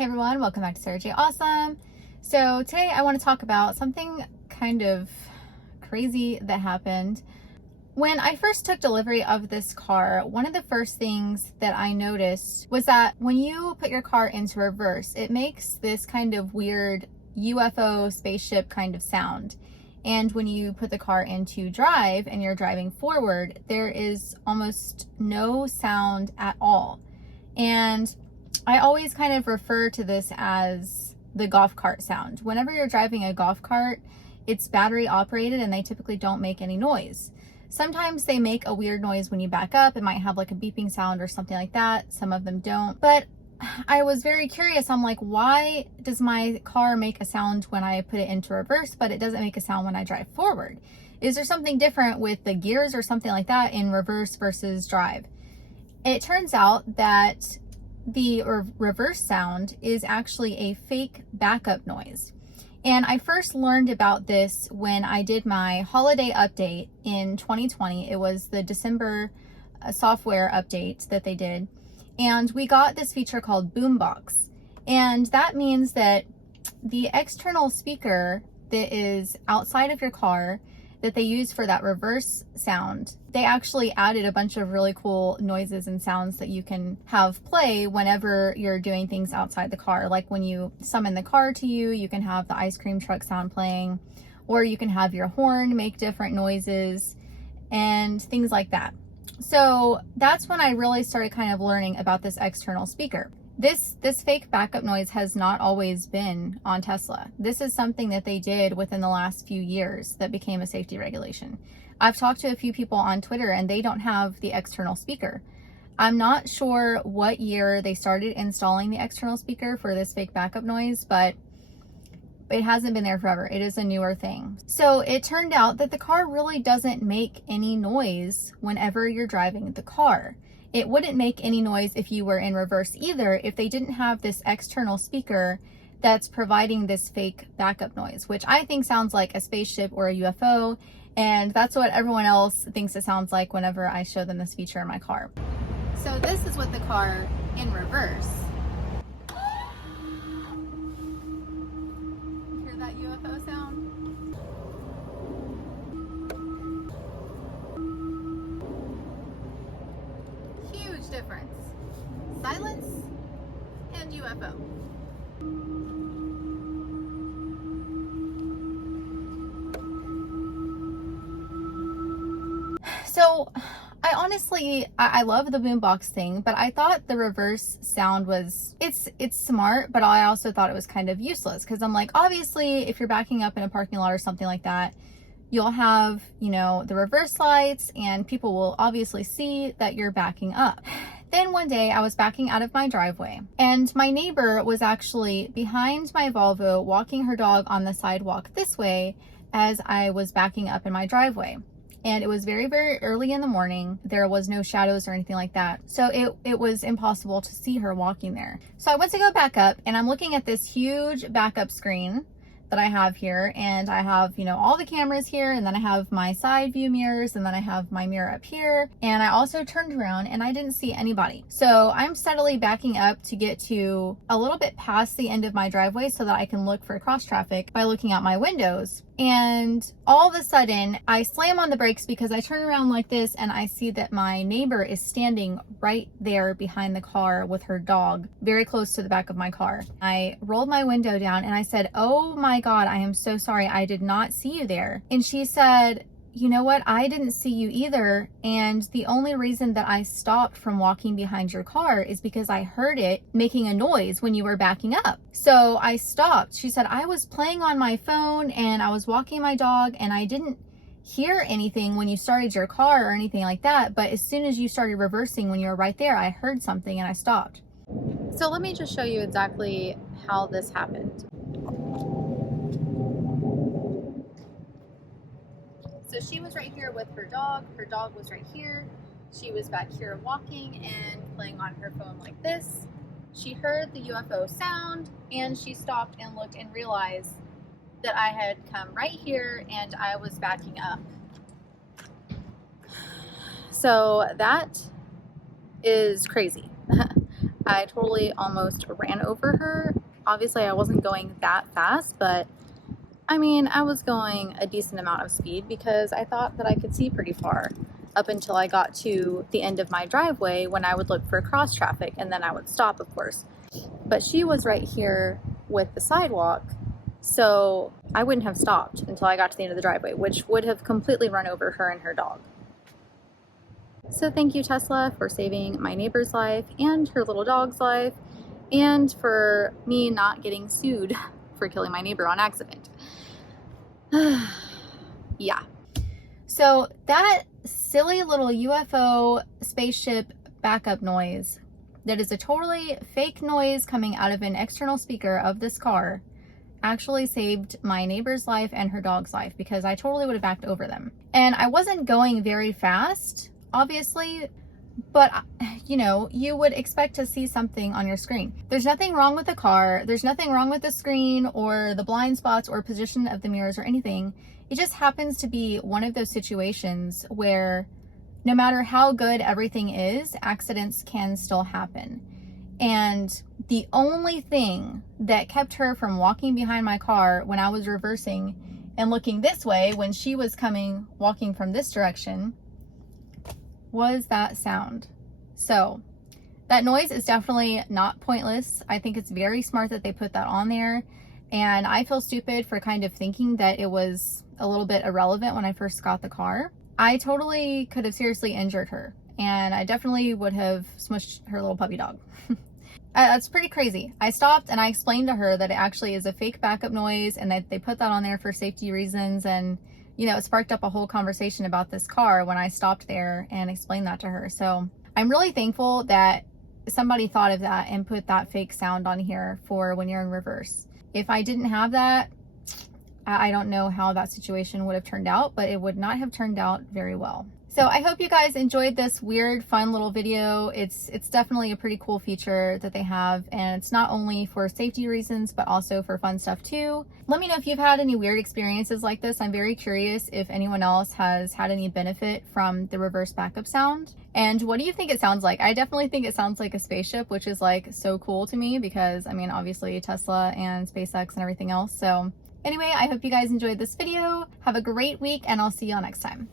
Hey everyone, welcome back to Sarah J. Awesome. So today I want to talk about something kind of crazy that happened. When I first took delivery of this car, one of the first things that I noticed was that when you put your car into reverse, it makes this kind of weird UFO spaceship kind of sound. And when you put the car into drive and you're driving forward, there is almost no sound at all. And I always kind of refer to this as the golf cart sound. Whenever you're driving a golf cart, it's battery operated and they typically don't make any noise. Sometimes they make a weird noise when you back up. It might have like a beeping sound or something like that. Some of them don't. But I was very curious. I'm like, why does my car make a sound when I put it into reverse, but it doesn't make a sound when I drive forward? Is there something different with the gears or something like that in reverse versus drive? It turns out that the reverse sound is actually a fake backup noise. And I first learned about this when I did my holiday update in 2020. It was the December software update that they did. And we got this feature called Boombox. And that means that the external speaker that is outside of your car that they use for that reverse sound, they actually added a bunch of really cool noises and sounds that you can have play whenever you're doing things outside the car. Like when you summon the car to you, you can have the ice cream truck sound playing, or you can have your horn make different noises and things like that. So that's when I really started kind of learning about this external speaker. This fake backup noise has not always been on Tesla. This is something that they did within the last few years that became a safety regulation. I've talked to a few people on Twitter and they don't have the external speaker. I'm not sure what year they started installing the external speaker for this fake backup noise, but it hasn't been there forever. It is a newer thing. So it turned out that the car really doesn't make any noise whenever you're driving the car. It wouldn't make any noise if you were in reverse either if they didn't have this external speaker that's providing this fake backup noise, which I think sounds like a spaceship or a UFO, and that's what everyone else thinks it sounds like whenever I show them this feature in my car. So this is what the car in reverse. Hear that UFO sound? Difference. Silence and UFO. So I honestly, I love the boombox thing, but I thought the reverse sound was, it's smart, but I also thought it was kind of useless because I'm like, obviously if you're backing up in a parking lot or something like that, you'll have, the reverse lights and people will obviously see that you're backing up. Then one day I was backing out of my driveway and my neighbor was actually behind my Volvo walking her dog on the sidewalk this way as I was backing up in my driveway. And it was very, very early in the morning. There was no shadows or anything like that. So it was impossible to see her walking there. So I went to go back up and I'm looking at this huge backup screen that I have here, and I have, all the cameras here, and then I have my side view mirrors, and then I have my mirror up here, and I also turned around and I didn't see anybody. So I'm steadily backing up to get to a little bit past the end of my driveway so that I can look for cross traffic by looking out my windows. And all of a sudden I slam on the brakes because I turn around like this and I see that my neighbor is standing right there behind the car with her dog, very close to the back of my car. I rolled my window down and I said, "Oh my God, I am so sorry. I did not see you there." And she said, "You know what? I didn't see you either. And the only reason that I stopped from walking behind your car is because I heard it making a noise when you were backing up. So I stopped." She said, "I was playing on my phone and I was walking my dog and I didn't hear anything when you started your car or anything like that. But as soon as you started reversing when you were right there, I heard something and I stopped." So let me just show you exactly how this happened. So she was right here with her dog was right here. She was back here walking and playing on her phone like this. She heard the UFO sound and she stopped and looked and realized that I had come right here and I was backing up. So that is crazy. I totally almost ran over her. Obviously, I wasn't going that fast, but I mean, I was going a decent amount of speed because I thought that I could see pretty far up until I got to the end of my driveway when I would look for cross traffic, and then I would stop, of course. But she was right here with the sidewalk, so I wouldn't have stopped until I got to the end of the driveway, which would have completely run over her and her dog. So thank you, Tesla, for saving my neighbor's life and her little dog's life, and for me not getting sued for killing my neighbor on accident. Yeah. So that silly little UFO spaceship backup noise that is a totally fake noise coming out of an external speaker of this car actually saved my neighbor's life and her dog's life, because I totally would have backed over them. And I wasn't going very fast, obviously, but you know, you would expect to see something on your screen. There's nothing wrong with the car. There's nothing wrong with the screen or the blind spots or position of the mirrors or anything. It just happens to be one of those situations where no matter how good everything is, accidents can still happen. And the only thing that kept her from walking behind my car when I was reversing and looking this way when she was walking from this direction, was that sound. So that noise is definitely not pointless. I think it's very smart that they put that on there. And I feel stupid for kind of thinking that it was a little bit irrelevant when I first got the car. I totally could have seriously injured her, and I definitely would have smushed her little puppy dog. That's pretty crazy. I stopped and I explained to her that it actually is a fake backup noise and that they put that on there for safety reasons. And, you know, it sparked up a whole conversation about this car when I stopped there and explained that to her. So I'm really thankful that somebody thought of that and put that fake sound on here for when you're in reverse. If I didn't have that, I don't know how that situation would have turned out, but it would not have turned out very well. So I hope you guys enjoyed this weird, fun little video. It's definitely a pretty cool feature that they have, and it's not only for safety reasons, but also for fun stuff too. Let me know if you've had any weird experiences like this. I'm very curious if anyone else has had any benefit from the reverse backup sound. And what do you think it sounds like? I definitely think it sounds like a spaceship, which is like so cool to me because, I mean, obviously Tesla and SpaceX and everything else. So anyway, I hope you guys enjoyed this video. Have a great week, and I'll see y'all next time.